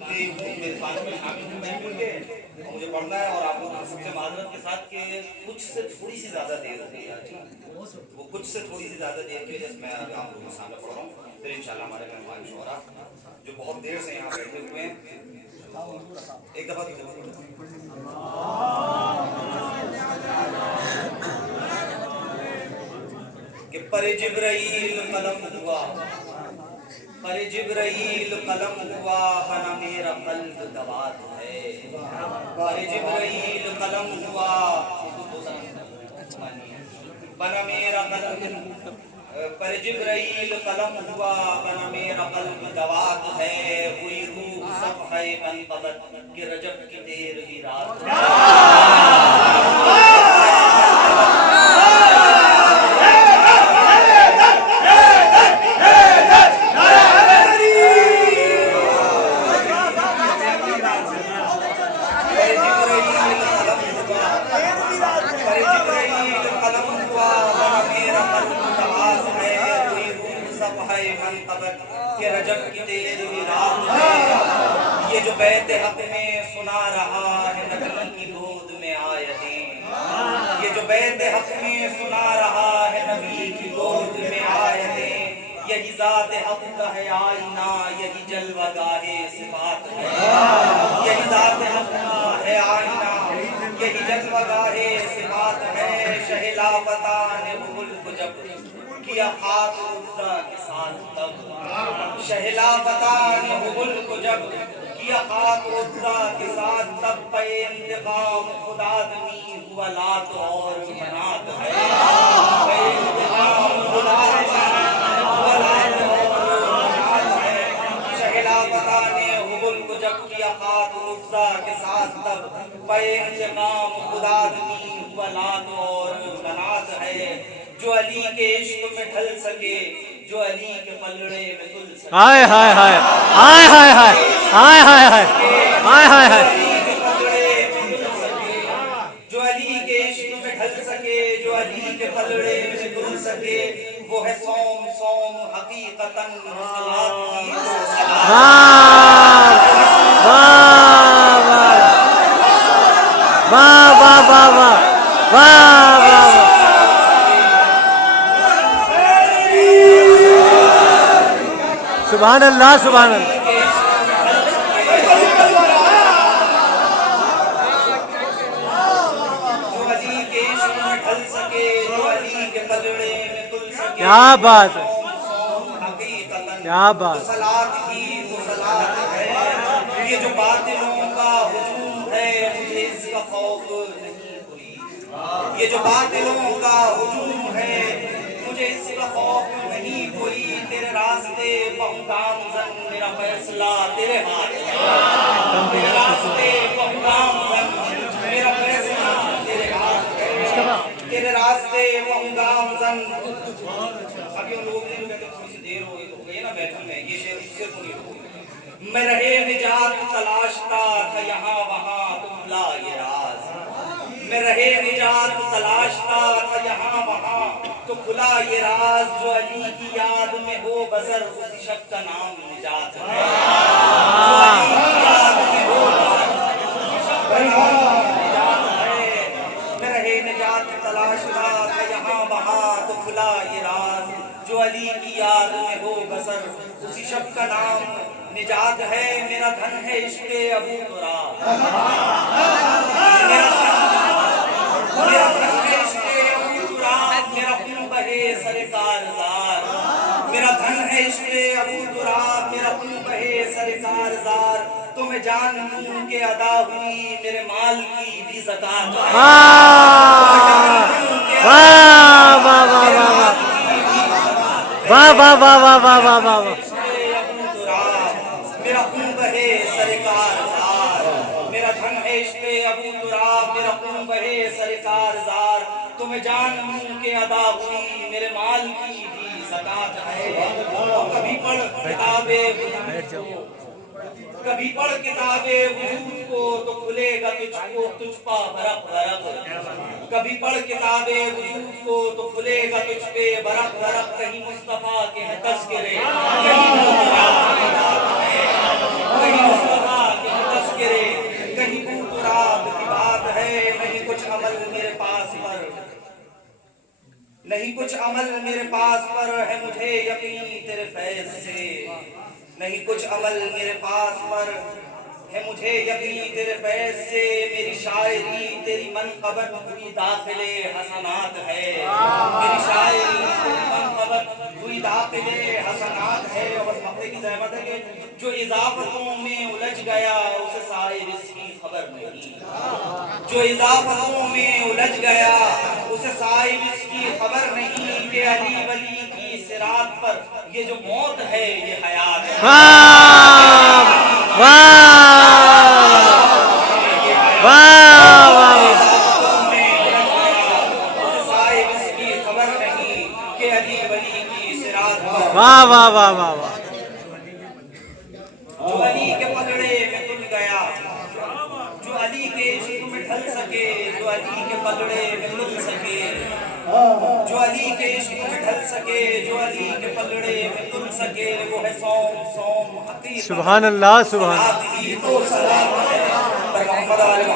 मेरे साथ में शामिल हूँ मैं मिल के, और मुझे पढ़ना है। और आप लोग सबसे माजरत के साथ कि कुछ से थोड़ी सी ज़्यादा देर हो गई आज, वो कुछ से थोड़ी सी ज़्यादा देर की वजह से मैं आप लोगों के सामने पढ़ रहा हूँ। फिर इंशाल्लाह हमारे मेहमान शोहरा जो बहुत देर से यहाँ बैठे हुए हैं, एक दफ़ा कि पर जिब्राइल कलम हुआ, पर जिब्राइल कलम हुआ, बना मेरा कल्ब दवात है। पर जिब्राइल कलम हुआ, बना मेरा कल्ब, पर जिब्राइल कलम हुआ, बना मेरा कल्ब दवात है। हुई रूह सब है मनक़बत कि रजब की तेरहवीं रात है। रजब की तेरहवीं रात है, ये जो बैत हक में सुना रहा है नबी की गोद में आयतें, ये जो बैत हक में सुना रहा है नबी की गोद में आयतें। यही ज़ात हक का है आईना, यही जलवागाहे सिफात है। यही ज़ात हक का है आईना, यही जलवागाहे सिफात है। शहला पता ने मुल्क जब किया खाक उज़्ज़ा के साथ तब, शहला पता ने मुल्क जब किया खाक उज़्ज़ा के साथ तब, पे इंतकाम खुदा आदमी हुआ लात और मनात है। पे इंतकाम खुदा आदमी हुआ लात और मनात है। शहला पता ने मुल्क जब किया खाक उज़्ज़ा के साथ तब, पे इंतकाम खुदा आदमी हुआ लात और मनात है। जो अली के इश्क में ढल सके, जो अली के पलड़े में तुल सके। हाय हाय हाय हाय हाय हाय हाय हाय हाय हाय हाय हाय। जो अली के इश्क में ढल सके, जो अली के पलड़े में तुल सके, वो है सोम सोम हकीकतन सलात की तो सलात। वाह वाह वाह वाह वाह वाह। सुभान अल्लाह सुभान अल्लाह। क्या बात है, क्या बात। ये जो बातिलों का हुजूम है मुझे इसका खौफ नहीं कोई, ये जो बातिलों का हुजूम है मुझे इसका खौफ नहीं कोई। तेरे रास्ते पहुंचा जन मेरा फैसला तेरे हाथ में, तेरे रास्ते पहुंचा जन मेरा फैसला तेरे हाथ में, तेरे रास्ते पहुंचा जन। अभी उन लोगों ने कहते थोड़ी सी देर हो गई ना बैठने में, ये शेर इससे पूरी हो गई। मैं रहे निजात तलाशता था यहाँ वहाँ तो खुला ये राज, मैं रहे निजात तलाशता था यहाँ वहाँ तो खुला ये राज। जो अली की याद में हो बसर उसी शख्स का नाम निजात है। जो अली की याद में हो बसर उसी शख्स का नाम निजात है। मैं रहे निजात तलाशता था यहाँ वहाँ तो खुला ये राज। जो अली की याद में हो बसर उसी शख्स का नाम निजात है। मेरा धन है इश्क़े अबू तुराब, मेरा धन है इश्क़े अबू तुराब, मेरा खून बहे सरकार ज़ार। मेरा धन है इश्क़े अबू तुराब, मेरा खून बहे सरकार ज़ार। तो मैं जान लूं के अदा हुई मेरे माल की भी ज़कात है। वाह वाह वाह वाह वाह वाह वाह। मेरा खून बहे सरकार ज़ार, मेरा धन है इश्क़े अबू तुराब, मेरा खून बहे सरकार ज़ार। तो मैं जान लूं के अदा हुई मेरे माल की भी ज़कात है। कभी पढ़ किताबे कभी पढ़ किताबे वजूद को तो खुलेगा तुझको तुझ पा बरक बरक। कभी पढ़ किताबे वजूद को तो खुलेगा तुझ पे बरक बरक। कहीं मुस्तफा के हैं तज़किरे, कहीं मुस्तफा نہیں کچھ عمل میرے پاس پر ہے مجھے یقین تیرے فیض سے، نہیں کچھ عمل میرے پاس پر ہے مجھے یقین تیرے فیض سے، میری شاعری تیری منقبت ہوئی داخل حسنات ہے، میری شاعری تیری منقبت ہوئی داخل حسنات ہے۔ اور بس مقطع کی زحمت ہے کہ جو اضافتوں میں الجھ گیا اسے صاحب اس کی خبر نہیں، جو اضافتوں میں الجھ گیا اسے صاحب اس کی خبر نہیں، کہ علی ولی کی صراط پر یہ جو موت ہے یہ حیات ہے۔ واہ واہ اضافتوں میں الجھ گیا اسے صاحب اس کی خبر نہیں، کہ علی ولی کی صراط پر واہ واہ واہ واہ واہ، جو علی کے پگڑے میں تل گیا، جو علی کے عشق میں ڈھل سکے، جو علی کے پگڑے میں تل سکے، جو علی کے عشق میں ڈھل سکے، جو علی کے پگڑے میں تل سکے، وہ ہے سوم حقیقت سبحان اللہ سبحان اللہ۔ ہی تو سلام ہے پر محمد علیہ